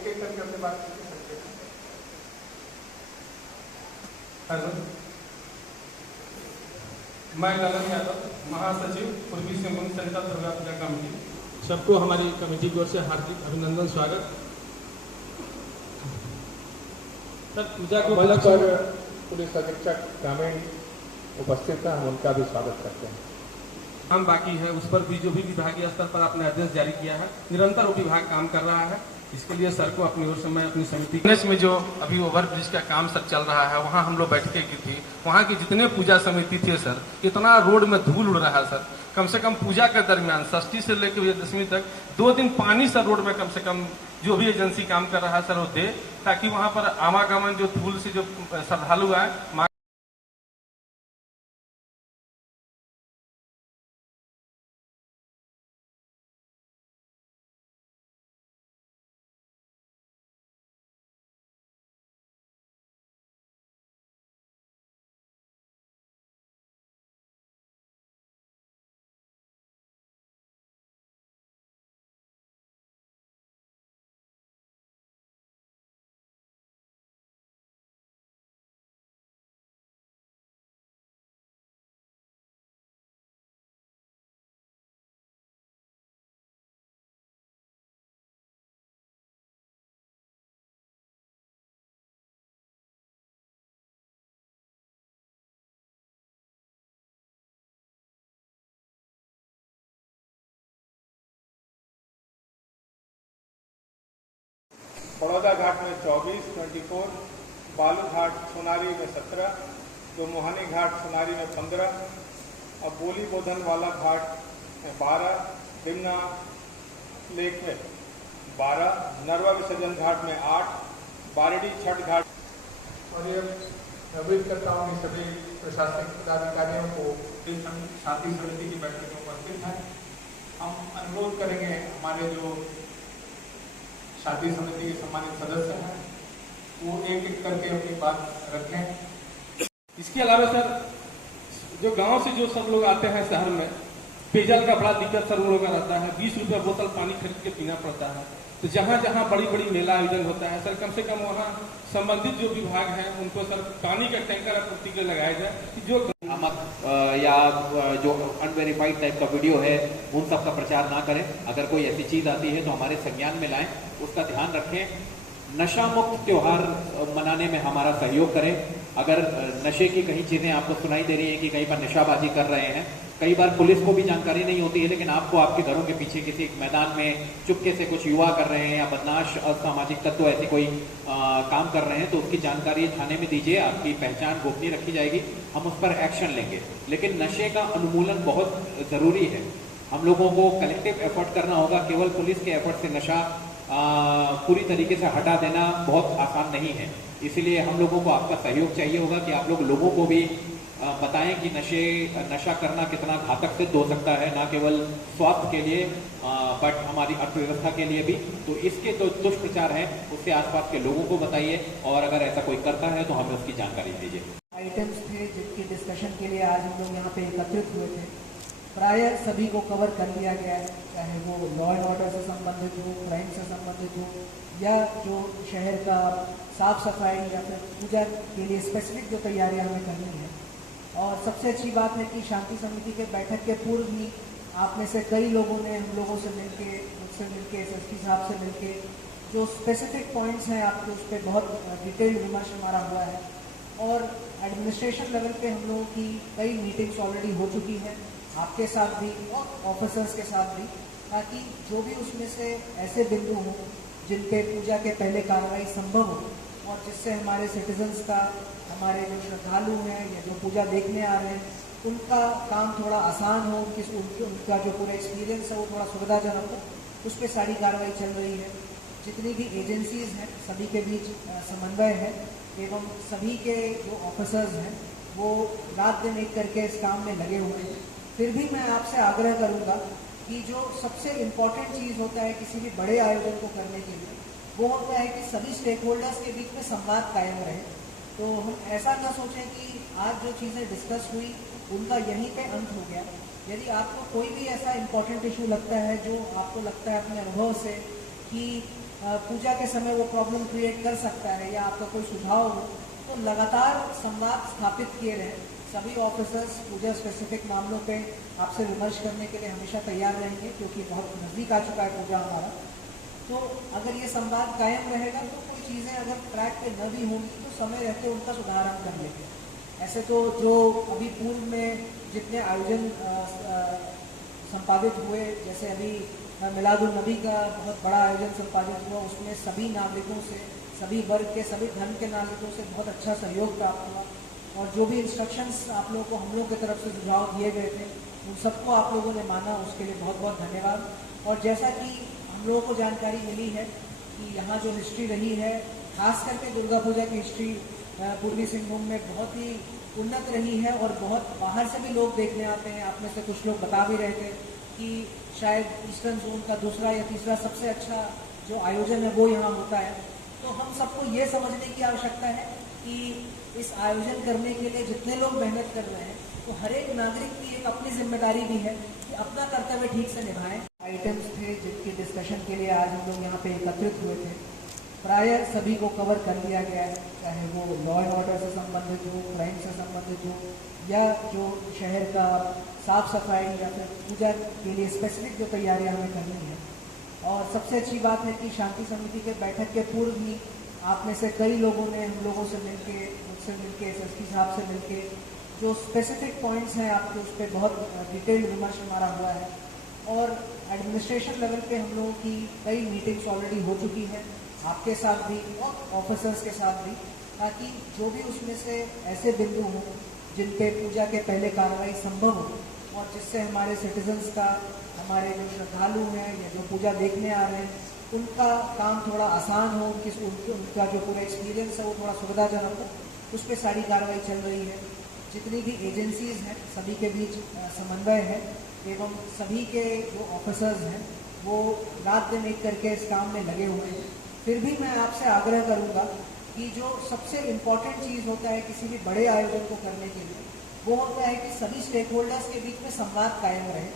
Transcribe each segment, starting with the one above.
एक एक करके अपनी बात कर सकते हैं। हेलो, मैं ललन यादव, महासचिव पूर्वी सिंहभूम सेंट्रल दुर्गा पूजा कमेटी। सबको हमारी कमेटी की ओर से हार्दिक अभिनंदन, स्वागत। सर, पूजा को मंच पर पुलिस अधीक्षक ग्रामीण उपस्थित हैं, हम उनका भी स्वागत करते हैं। काम बाकी है, उस पर भी जो भी विभागीय स्तर पर आपने आदेश जारी किया है, निरंतर वो विभाग काम कर रहा है। इसके लिए सर को अपनी ओर से मैं अपनी समिति में जो अभी ओवरब्रिज का काम सर चल रहा है, वहाँ हम लोग बैठकें की थी। वहाँ की जितने पूजा समिति थे सर, इतना रोड में धूल उड़ रहा है सर। कम से कम पूजा के दरमियान षष्ठी से लेकर विजयदशमी तक 2 दिन पानी सर रोड में कम से कम जो भी एजेंसी काम कर रहा है सर वो दे, ताकि वहाँ पर आवागमन जो धूल से जो श्रद्धालु आए। बड़ौदा घाट में 24, बालू घाट सोनारी में 17, दोमुहानी घाट सोनारी में 15, और बोली बोधन वाला घाट में 12, हिमना लेक में 12, नरवा विसर्जन घाट में 8, बारडी छठ घाट। और ये मैं उम्मीद करता हूँ कि सभी प्रशासनिक पदाधिकारियों को शांति समिति की बैठक में उपस्थित हैं। हम अनुरोध करेंगे हमारे जो शादी समिति के सम्मानित सदस्य हैं वो एक एक करके अपनी बात रखें। इसके अलावा सर, जो गांव से जो सब लोग आते हैं शहर में, पेयजल का बड़ा दिक्कत सर उन लोगों का रहता है। 20 रुपये बोतल पानी खरीद के पीना पड़ता है। तो जहाँ जहाँ बड़ी बड़ी मेला आयोजन होता है सर, कम से कम वहाँ संबंधित जो विभाग हैं उनको सर पानी का टैंकर आपूर्ति के लगाया जाए कि जो या जो अनवेरीफाइड टाइप का वीडियो है उन सब का प्रचार ना करें। अगर कोई ऐसी चीज आती है तो हमारे संज्ञान में लाएं, उसका ध्यान रखें। नशा मुक्त त्योहार मनाने में हमारा सहयोग करें। अगर नशे की कहीं चीजें आपको सुनाई दे रही है कि कहीं पर नशाबाजी कर रहे हैं, कई बार पुलिस को भी जानकारी नहीं होती है, लेकिन आपको आपके घरों के पीछे किसी एक मैदान में चुपके से कुछ युवा कर रहे हैं या बदमाश असामाजिक तत्व ऐसे कोई काम कर रहे हैं, तो उसकी जानकारी थाने में दीजिए। आपकी पहचान गोपनीय रखी जाएगी, हम उस पर एक्शन लेंगे। लेकिन नशे का उन्मूलन बहुत जरूरी है। हम लोगों को कलेक्टिव एफर्ट करना होगा। केवल पुलिस के एफर्ट से नशा पूरी तरीके से हटा देना बहुत आसान नहीं है। इसीलिए हम लोगों को आपका सहयोग चाहिए होगा कि आप लोगों को भी बताएं कि नशा करना कितना घातक सिद्ध हो सकता है, ना केवल स्वास्थ्य के लिए बट हमारी अर्थव्यवस्था के लिए भी। तो इसके जो दुष्प्रचार है उससे आसपास के लोगों को बताइए, और अगर ऐसा कोई करता है तो हमें उसकी जानकारी दीजिए। आइटम्स थे जिनकी डिस्कशन के लिए आज हम लोग यहाँ पे एकत्रित हुए थे, प्राय सभी को कवर कर लिया गया है, चाहे वो लॉ एंड ऑर्डर से संबंधित हो, क्राइम से संबंधित हो, या जो शहर का साफ सफाई या फिर पूजा के लिए स्पेसिफिक जो तैयारियां हमें करनी है। और सबसे अच्छी बात है कि शांति समिति के बैठक के पूर्व ही आप में से कई लोगों ने हम लोगों से मिलके, मुझसे मिलके, एसएसपी साहब से मिलके जो स्पेसिफिक पॉइंट्स हैं आपके उस पर बहुत डिटेल्ड विमर्श हमारा हुआ है। और एडमिनिस्ट्रेशन लेवल पे हम लोगों की कई मीटिंग्स ऑलरेडी हो चुकी हैं, आपके साथ भी और ऑफिसर्स के साथ भी, ताकि जो भी उसमें से ऐसे बिंदु हों जिन पे पूजा के पहले कार्रवाई संभव हो और जिससे हमारे सिटीजन्स का, हमारे जो श्रद्धालु हैं या जो पूजा देखने आ रहे हैं, उनका काम थोड़ा आसान हो, उनका जो पूरा एक्सपीरियंस है वो थोड़ा सुविधाजनक हो, उस पर सारी कार्रवाई चल रही है। जितनी भी एजेंसीज हैं सभी के बीच समन्वय है, एवं सभी के जो ऑफिसर्स हैं वो रात दिन एक करके इस काम में लगे हुए हैं। फिर भी मैं आपसे आग्रह करूंगा कि जो सबसे इम्पॉर्टेंट चीज़ होता है किसी भी बड़े आयोजन को करने के लिए, वो होता है कि सभी स्टेक होल्डर्स के बीच में संवाद कायम रहे। तो हम ऐसा ना सोचें कि आज जो चीज़ें डिस्कस हुई उनका यहीं पे अंत हो गया। यदि आपको कोई भी ऐसा इम्पोर्टेंट इशू लगता है जो आपको लगता है अपने अनुभव से कि पूजा के समय वो प्रॉब्लम क्रिएट कर सकता है या आपका कोई सुझाव हो, तो लगातार संवाद स्थापित किए रहें। सभी ऑफिसर्स पूजा स्पेसिफिक मामलों पे आपसे विमर्श करने के लिए हमेशा तैयार रहेंगे, क्योंकि बहुत नज़दीक आ चुका है पूजा हमारा। तो अगर ये संवाद कायम रहेगा तो कोई चीज़ें अगर ट्रैक पे न भी होंगी तो समय रहते उनका सुधार हम कर लेंगे। ऐसे तो जो अभी पूर्व में जितने आयोजन संपादित हुए, जैसे अभी मिलादुल नबी का बहुत बड़ा आयोजन संपादित हुआ, उसमें सभी नागरिकों से, सभी वर्ग के, सभी धर्म के नागरिकों से बहुत अच्छा सहयोग प्राप्त हुआ। और जो भी इंस्ट्रक्शंस आप लोगों को हम लोग की तरफ से सुझाव दिए गए थे, उन सबको आप लोगों ने माना, उसके लिए बहुत बहुत धन्यवाद। और जैसा कि हम लोगों को जानकारी मिली है कि यहाँ जो हिस्ट्री रही है, खास करके दुर्गा पूजा की हिस्ट्री पूर्वी सिंहभूम में बहुत ही उन्नत रही है और बहुत बाहर से भी लोग देखने आते हैं। आप में से कुछ लोग बता भी रहे थे कि शायद ईस्टर्न जोन का दूसरा या तीसरा सबसे अच्छा जो आयोजन है वो यहाँ होता है। तो हम सबको ये समझने की आवश्यकता है कि इस आयोजन करने के लिए जितने लोग मेहनत कर रहे हैं, तो हर एक नागरिक की एक अपनी जिम्मेदारी भी है कि अपना कर्तव्य ठीक से निभाएं। आइटम्स थे जिनके डिस्कशन के लिए आज हम लोग यहाँ पे एकत्रित हुए थे, प्रायः सभी को कवर कर लिया गया है, चाहे वो लॉ एंड ऑर्डर से संबंधित हो, क्राइम से संबंधित हो, या जो शहर का साफ सफाई या फिर पूजा के लिए स्पेसिफिक जो तैयारियां हमें करनी है। और सबसे अच्छी बात है कि शांति समिति के बैठक के पूर्व ही आप में से कई लोगों ने हम लोगों से मिलके, मुझसे मिलके, एसएसपी साहब से मिलके जो स्पेसिफिक पॉइंट्स हैं आपके, उस पर बहुत डिटेल्ड विमर्श हमारा हुआ है। और एडमिनिस्ट्रेशन लेवल पे हम लोगों की कई मीटिंग्स ऑलरेडी हो चुकी हैं, आपके साथ भी और ऑफिसर्स के साथ भी, ताकि जो भी उसमें से ऐसे बिंदु हों जिन पे पूजा के पहले कार्रवाई संभव हो और जिससे हमारे सिटीजन्स का, हमारे जो श्रद्धालु हैं या जो पूजा देखने आ रहे हैं, उनका काम थोड़ा आसान हो, उनका जो पूरा एक्सपीरियंस है वो थोड़ा सुविधाजनक हो, उस पर सारी कार्रवाई चल रही है। जितनी भी एजेंसीज हैं सभी के बीच समन्वय है एवं सभी के जो ऑफिसर्स हैं वो रात दिन एक करके इस काम में लगे हुए हैं। फिर भी मैं आपसे आग्रह करूंगा कि जो सबसे इम्पॉर्टेंट चीज़ होता है किसी भी बड़े आयोजन को करने के लिए, वो होता है कि सभी स्टेक होल्डर्स के बीच में संवाद कायम रहे।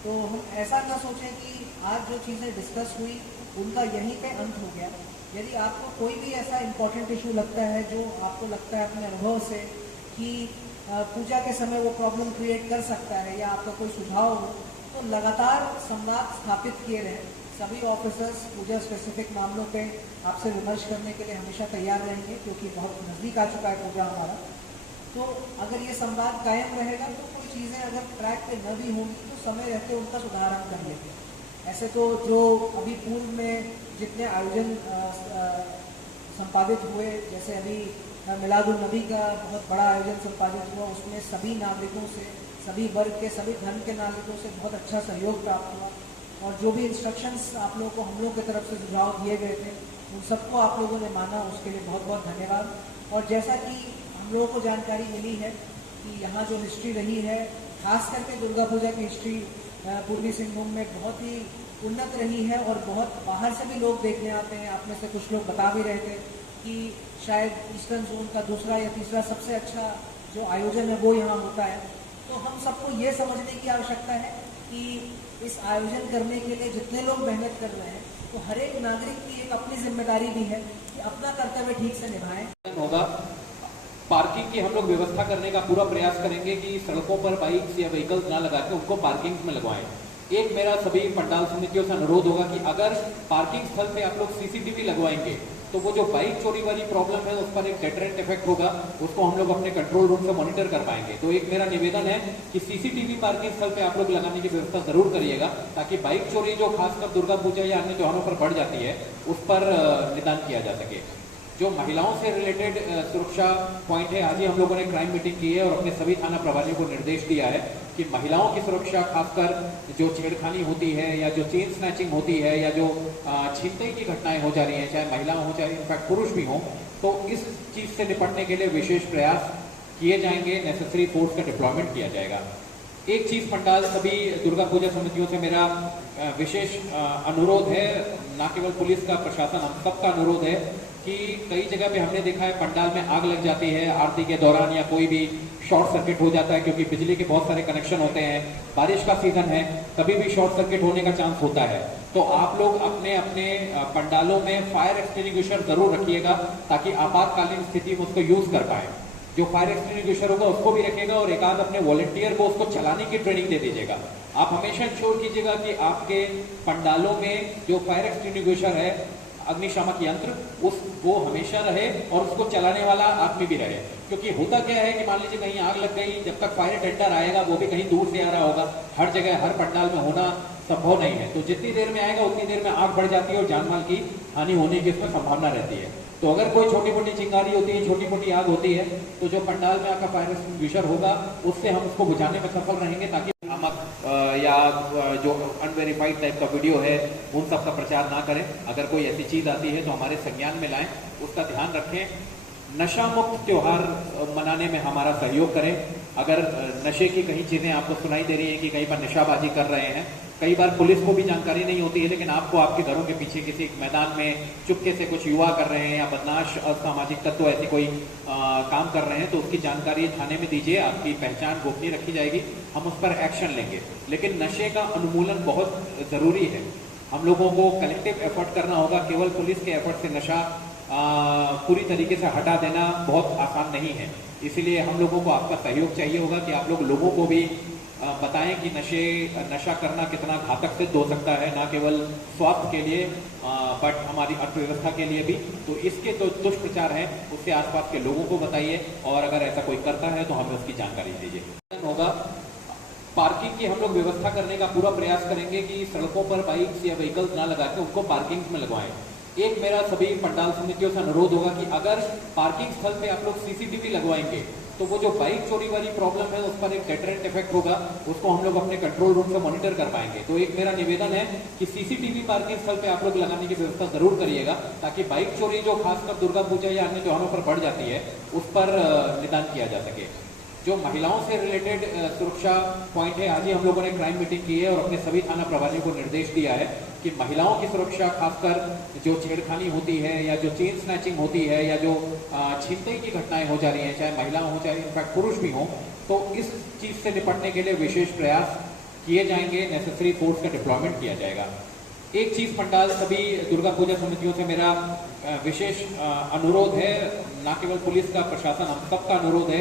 तो हम ऐसा ना सोचें कि आज जो चीज़ें डिस्कस हुई उनका यहीं पे अंत हो गया। यदि आपको कोई भी ऐसा इम्पोर्टेंट इशू लगता है जो आपको लगता है अपने अनुभव से कि पूजा के समय वो प्रॉब्लम क्रिएट कर सकता है या आपका कोई सुझाव हो, तो लगातार संवाद स्थापित किए रहें। सभी ऑफिसर्स पूजा स्पेसिफिक मामलों पे आपसे विमर्श करने के लिए हमेशा तैयार रहेंगे, क्योंकि बहुत नज़दीक आ चुका है पूजा हमारा। तो अगर ये संवाद कायम रहेगा तो कोई चीज़ें अगर ट्रैक पे न भी होंगी तो समय रहते उनका सुधार हम कर लेंगे। ऐसे तो जो अभी पूर्व में जितने आयोजन संपादित हुए, जैसे अभी मिलादुल नबी का बहुत बड़ा आयोजन संपादित हुआ, उसमें सभी नागरिकों से, सभी वर्ग के, सभी धर्म के नागरिकों से बहुत अच्छा सहयोग प्राप्त हुआ। और जो भी इंस्ट्रक्शंस आप लोगों को हम लोग की तरफ से सुझाव दिए गए थे, उन सबको आप लोगों ने माना, उसके लिए बहुत बहुत धन्यवाद। और जैसा कि हम लोगों को जानकारी मिली है कि यहाँ जो हिस्ट्री रही है, खास करके दुर्गा पूजा की हिस्ट्री पूर्वी सिंहभूम में बहुत ही उन्नत रही है और बहुत बाहर से भी लोग देखने आते हैं। आप में से कुछ लोग बता भी रहे थे कि शायद ईस्टर्न जोन का दूसरा या तीसरा सबसे अच्छा जो आयोजन है वो यहाँ होता है। तो हम सबको ये समझने की आवश्यकता है कि इस आयोजन करने के लिए जितने लोग मेहनत कर रहे हैं, तो हर एक नागरिक की एक अपनी जिम्मेदारी भी है कि अपना कर्तव्य ठीक से निभाएं। होगा पार्किंग की हम लोग व्यवस्था करने का पूरा प्रयास करेंगे कि सड़कों पर बाइक्स या व्हीकल्स ना लगा के उनको पार्किंग में लगवाएं। एक मेरा सभी पंडाल समितियों से अनुरोध होगा कि अगर पार्किंग स्थल पे आप लोग सीसीटीवी लगवाएंगे तो वो जो बाइक चोरी वाली प्रॉब्लम है उस पर एक डेटरेंट इफेक्ट होगा, उसको हम लोग अपने कंट्रोल रूम से मॉनिटर कर पाएंगे। तो एक मेरा निवेदन है कि सीसीटीवी पार्किंग स्थल पे आप लोग लगाने की व्यवस्था जरूर करिएगा, ताकि बाइक चोरी जो खासकर दुर्गा पूजा या अन्य त्योहारों पर बढ़ जाती है उस पर निदान किया जा सके। जो महिलाओं से रिलेटेड सुरक्षा पॉइंट है, आज ही हम लोगों ने क्राइम मीटिंग की है और अपने सभी थाना प्रभारियों को निर्देश दिया है कि महिलाओं की सुरक्षा, खासकर जो छेड़खानी होती है या जो चेन स्नैचिंग होती है या जो छीनताई की घटनाएं हो जा रही हैं, चाहे महिला हो चाहे इनफैक्ट पुरुष भी हों, तो इस चीज से निपटने के लिए विशेष प्रयास किए जाएंगे, नेसेसरी फोर्स का डिप्लॉयमेंट किया जाएगा। एक चीज पंडाल सभी दुर्गा पूजा समितियों से मेरा विशेष अनुरोध है, न केवल पुलिस का, प्रशासन, हम सबका अनुरोध है कि कई जगह पे हमने देखा है पंडाल में आग लग जाती है आरती के दौरान या कोई भी शॉर्ट सर्किट हो जाता है, क्योंकि बिजली के बहुत सारे कनेक्शन होते हैं, बारिश का सीजन है, कभी भी शॉर्ट सर्किट होने का चांस होता है। तो आप लोग अपने अपने पंडालों में फायर एक्सटिंग्विशर जरूर रखिएगा ताकि आपातकालीन स्थिति में उसको यूज कर पाए। जो फायर एक्सटिंग्विशर होगा उसको भी रखेगा और एक आध अपने वॉलंटियर को उसको चलाने की ट्रेनिंग दे दीजिएगा। आप हमेशा इंश्योर कीजिएगा कि आपके पंडालों में जो फायर एक्सटिंग्विशर है, अग्निशामक यंत्र, वो हमेशा रहे और उसको चलाने वाला आदमी भी रहे। क्योंकि होता क्या है कि मान लीजिए कहीं आग लग गई, जब तक फायर टेंडर आएगा वो भी कहीं दूर से आ रहा होगा, हर जगह हर पंडाल में होना संभव नहीं है। तो जितनी देर में आएगा उतनी देर में आग बढ़ जाती है और जानमाल की हानि होने की इसमें संभावना रहती है। तो अगर कोई छोटी मोटी चिंगारी होती है, छोटी मोटी आग होती है, तो जो पंडाल में आपका फायर एक्सटिंग्विशर होगा उससे हम उसको बुझाने में सफल रहेंगे ताकि या जो अनवेरीफाइड टाइप का वीडियो है उन सब का प्रचार ना करें। अगर कोई ऐसी चीज आती है तो हमारे संज्ञान में लाएं, उसका ध्यान रखें। नशा मुक्त त्योहार मनाने में हमारा सहयोग करें। अगर नशे की कहीं चीजें आपको सुनाई दे रही है कि कहीं पर नशाबाजी कर रहे हैं, कई बार पुलिस को भी जानकारी नहीं होती है, लेकिन आपको आपके घरों के पीछे किसी मैदान में चुपके से कुछ युवा कर रहे हैं या बदमाश असामाजिक तत्व ऐसे कोई काम कर रहे हैं, तो उसकी जानकारी थाने में दीजिए। आपकी पहचान गोपनीय रखी जाएगी, हम उस पर एक्शन लेंगे। लेकिन नशे का उन्मूलन बहुत जरूरी है। हम लोगों को कलेक्टिव एफर्ट करना होगा। केवल पुलिस के एफर्ट से नशा पूरी तरीके से हटा देना बहुत आसान नहीं है। इसीलिए हम लोगों को आपका सहयोग चाहिए होगा कि आप लोगों को भी बताएं कि नशा करना कितना घातक सिद्ध हो सकता है, ना केवल स्वास्थ्य के लिए बट हमारी अर्थव्यवस्था के लिए भी। तो इसके जो दुष्प्रचार है उससे आसपास के लोगों को बताइए और अगर ऐसा कोई करता है तो हमें उसकी जानकारी दीजिए। होगा पार्किंग की हम लोग व्यवस्था करने का पूरा प्रयास करेंगे कि सड़कों पर बाइक्स या व्हीकल्स ना लगा के उनको पार्किंग में लगवाएं। एक मेरा सभी पंडाल समितियों से अनुरोध होगा कि अगर पार्किंग स्थल पे आप लोग सीसीटीवी लगवाएंगे तो वो जो बाइक चोरी वाली प्रॉब्लम है उस पर एक डेटरेंट इफेक्ट होगा, उसको हम लोग अपने कंट्रोल रूम से मॉनिटर कर पाएंगे। तो एक मेरा निवेदन है कि सीसीटीवी पार्किंग स्थल पे आप लोग लगाने की व्यवस्था जरूर करिएगा ताकि बाइक चोरी जो खासकर दुर्गा पूजा या अन्य त्योहारों पर बढ़ जाती है उस पर निदान किया जा सके। जो महिलाओं से रिलेटेड सुरक्षा पॉइंट है, आज ही हम लोगों ने क्राइम मीटिंग की है और अपने सभी थाना प्रभारियों को निर्देश दिया है कि महिलाओं की सुरक्षा, खासकर जो छेड़खानी होती है या जो चेन स्नैचिंग होती है या जो छीनताई की घटनाएं हो जा रही हैं, चाहे महिला हो चाहे इनफैक्ट पुरुष भी हों, तो इस चीज से निपटने के लिए विशेष प्रयास किए जाएंगे। नेसेसरी फोर्स का डिप्लॉयमेंट किया जाएगा। एक चीज पंडाल सभी दुर्गा पूजा समितियों से मेरा विशेष अनुरोध है, ना केवल पुलिस का, प्रशासन, हम सबका अनुरोध है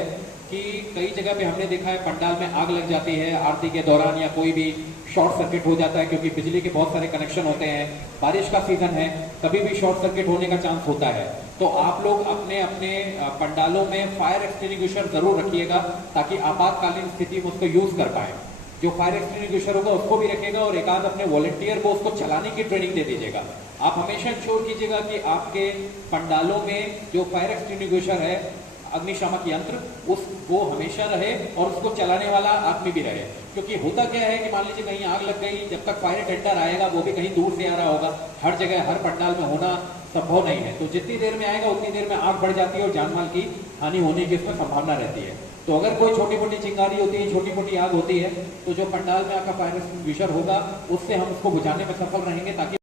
कि कई जगह पे हमने देखा है पंडाल में आग लग जाती है आरती के दौरान या कोई भी शॉर्ट सर्किट हो जाता है क्योंकि बिजली के बहुत सारे कनेक्शन होते हैं। बारिश का सीजन है, कभी भी शॉर्ट सर्किट होने का चांस होता है। तो आप लोग अपने अपने पंडालों में फायर एक्सटिंग्विशर जरूर रखिएगा ताकि आपातकालीन स्थिति में उसको यूज कर पाए। जो फायर एक्सटिंग्विशर होगा उसको भी रखेगा और एक आध अपने वॉलंटियर को उसको चलाने की ट्रेनिंग दे दीजिएगा। आप हमेशा इंश्योर कीजिएगा कि आपके पंडालों में जो फायर एक्सटिंग्विशर है, अग्निशामक यंत्र, वो हमेशा रहे और उसको चलाने वाला आदमी भी रहे। क्योंकि होता क्या है कि मान लीजिए कहीं आग लग गई, जब तक फायर टेंडर आएगा वो भी कहीं दूर से आ रहा होगा, हर जगह हर पंडाल में होना संभव नहीं है। तो जितनी देर में आएगा उतनी देर में आग बढ़ जाती है और जानमाल की हानि होने की इसमें संभावना रहती है। तो अगर कोई छोटी मोटी चिंगारी होती है, छोटी मोटी आग होती है, तो जो पंडाल में आपका फायर एक्सटिंग्विशर होगा उससे हम उसको बुझाने में सफल रहेंगे ताकि